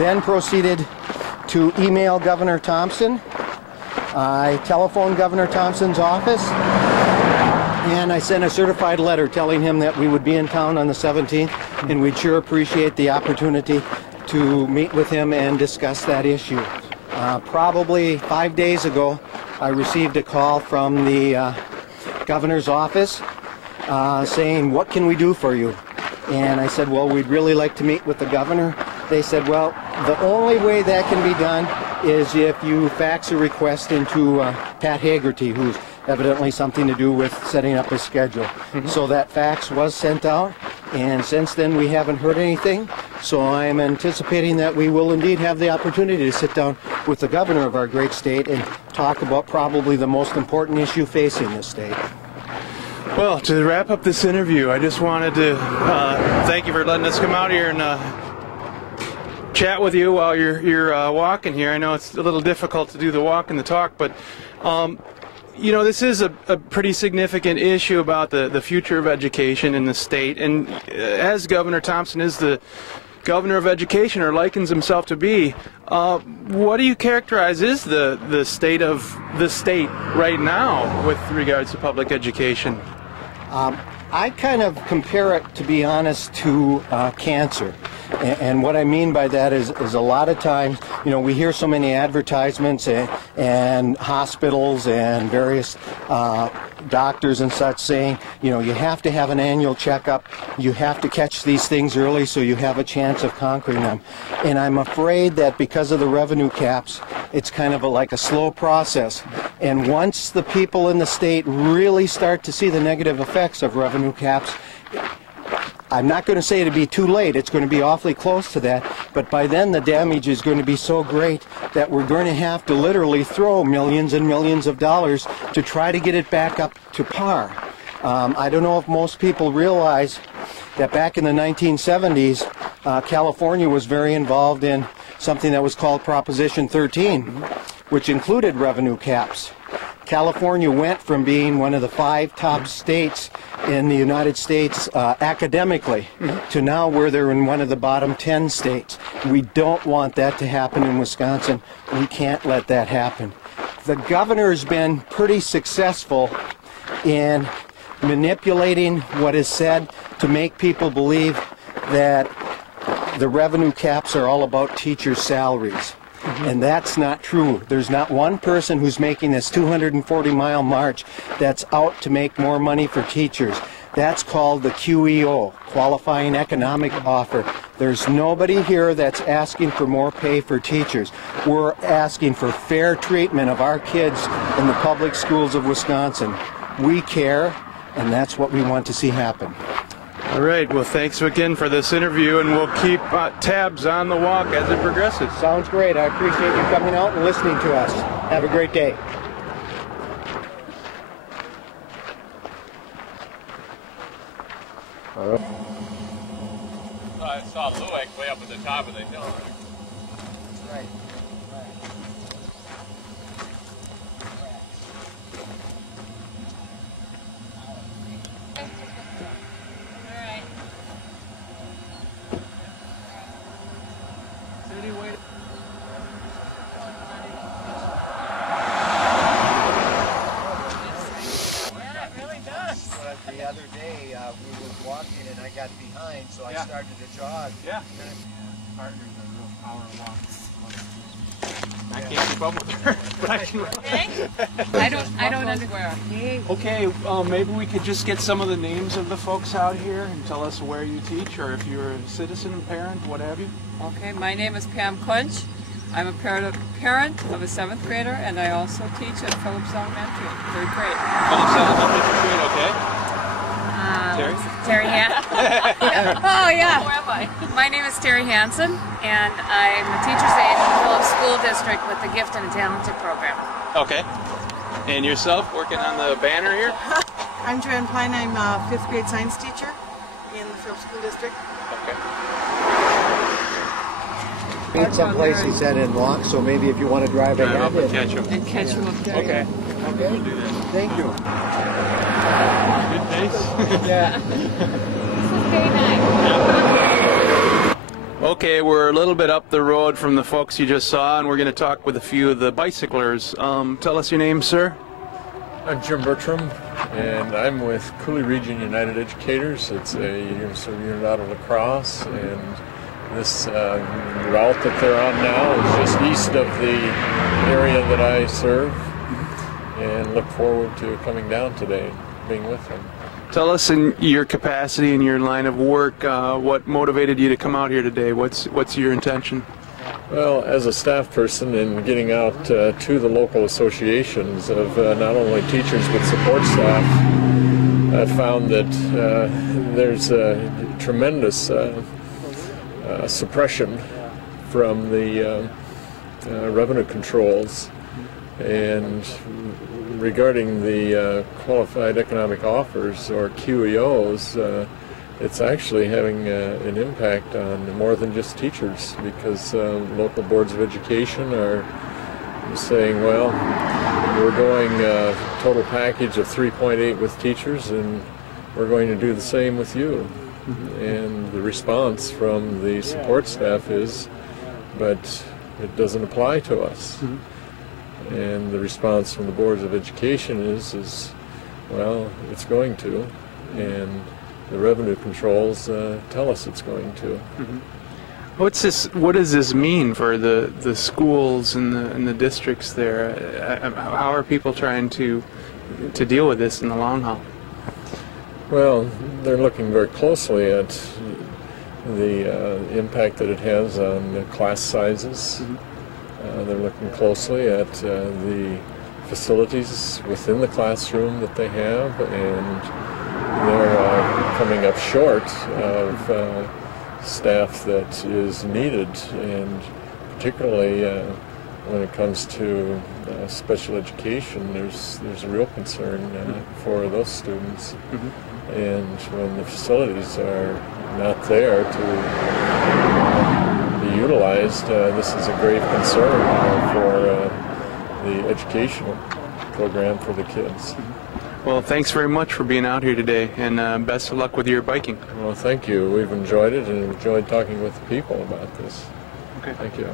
then proceeded to email Governor Thompson. I telephoned Governor Thompson's office, and I sent a certified letter telling him that we would be in town on the 17th, and we'd sure appreciate the opportunity to meet with him and discuss that issue. Probably 5 days ago, I received a call from the governor's office saying, "What can we do for you?" And I said, "Well, we'd really like to meet with the governor." They said, "Well, the only way that can be done is if you fax a request into Pat Hagerty, who's evidently something to do with setting up his schedule." So that fax was sent out, and since then we haven't heard anything. So I am anticipating that we will indeed have the opportunity to sit down with the governor of our great state and talk about probably the most important issue facing the state. Well, to wrap up this interview, I just wanted to thank you for letting us come out here and chat with you while you're walking here. I know it's a little difficult to do the walk and the talk, but you know, this is a pretty significant issue about the future of education in the state. And as Governor Thompson is the governor of education, or likens himself to be, what do you characterize is the state of the state right now with regards to public education? I kind of compare it, to be honest, to cancer. And what I mean by that is a lot of times, you know, we hear so many advertisements and hospitals and various doctors and such saying, you know, you have to have an annual checkup, you have to catch these things early so you have a chance of conquering them. And I'm afraid that because of the revenue caps, it's kind of like a slow process. And once the people in the state really start to see the negative effects of revenue caps, I'm not going to say it'll be too late. It's going to be awfully close to that. But by then the damage is going to be so great that we're going to have to literally throw millions and millions of dollars to try to get it back up to par. I don't know if most people realize that back in the 1970s, California was very involved in something that was called Proposition 13, which included revenue caps. California went from being one of the 5 top states in the United States academically to now where they're in one of the bottom 10 states. We don't want that to happen in Wisconsin. We can't let that happen. The governor's been pretty successful in manipulating what is said to make people believe that the revenue caps are all about teachers' salaries. And that's not true. There's not one person who's making this 240-mile march that's out to make more money for teachers. That's called the QEO, Qualifying Economic Offer. There's nobody here that's asking for more pay for teachers. We're asking for fair treatment of our kids in the public schools of Wisconsin. We care, and that's what we want to see happen. All right, well, thanks again for this interview, and we'll keep tabs on the walk as it progresses. Sounds great. I appreciate you coming out and listening to us. Have a great day. I saw Lueck way up at the top of the hill. That's right. The other day we were walking and I got behind, so I started to jog. Yeah. Partners are real power walks. I can't keep up with her, but I can. I don't underwear. Okay, maybe we could just get some of the names of the folks out here and tell us where you teach, or if you're a citizen, parent, what have you. Okay, my name is Pam Kunch. I'm a parent of a 7th grader, and I also teach at Phillips Elementary, 3rd grade. Phillips Elementary grade, okay. Terry Hansen. Oh, yeah. Where am I? My name is Terry Hansen, and I'm a teacher's aide in the Phillips School District with the Gifted and Talented program. Okay. And yourself, working on the banner here? I'm Joanne Pine. I'm a 5th grade science teacher in the Phillips School District. Okay. Meet someplace, he said, and walk, so maybe if you want to drive ahead up and catch him. And catch him up there. Okay. Okay. We'll do that. Thank you. Good pace. Yeah. This is very nice. Okay, we're a little bit up the road from the folks you just saw, and we're going to talk with a few of the bicyclers. Tell us your name, sir. I'm Jim Bertram, and I'm with Cooley Region United Educators. It's a unit out of La Crosse, and this route that they're on now is just east of the area that I serve, and look forward to coming down today, being with them. Tell us, in your capacity in your line of work, what motivated you to come out here today? What's your intention? Well, as a staff person and getting out to the local associations of not only teachers but support staff, I've found that there's a tremendous suppression from the revenue controls, and regarding the qualified economic offers, or QEOs, it's actually having an impact on more than just teachers, because local boards of education are saying, well, we're going total package of 3.8 with teachers, and we're going to do the same with you. And the response from the support staff is, but it doesn't apply to us. And the response from the boards of education is, well, it's going to, and the revenue controls tell us it's going to. What does this mean for the schools and the districts there? How are people trying to deal with this in the long haul? Well, they're looking very closely at the impact that it has on the class sizes. They're looking closely at the facilities within the classroom that they have, and they're coming up short of staff that is needed, and particularly when it comes to special education, there's a real concern for those students. And when the facilities are not there to be utilized, this is a grave concern for the educational program for the kids. Well, thanks very much for being out here today, and best of luck with your biking. Well, thank you. We've enjoyed it, and enjoyed talking with the people about this. Okay. Thank you.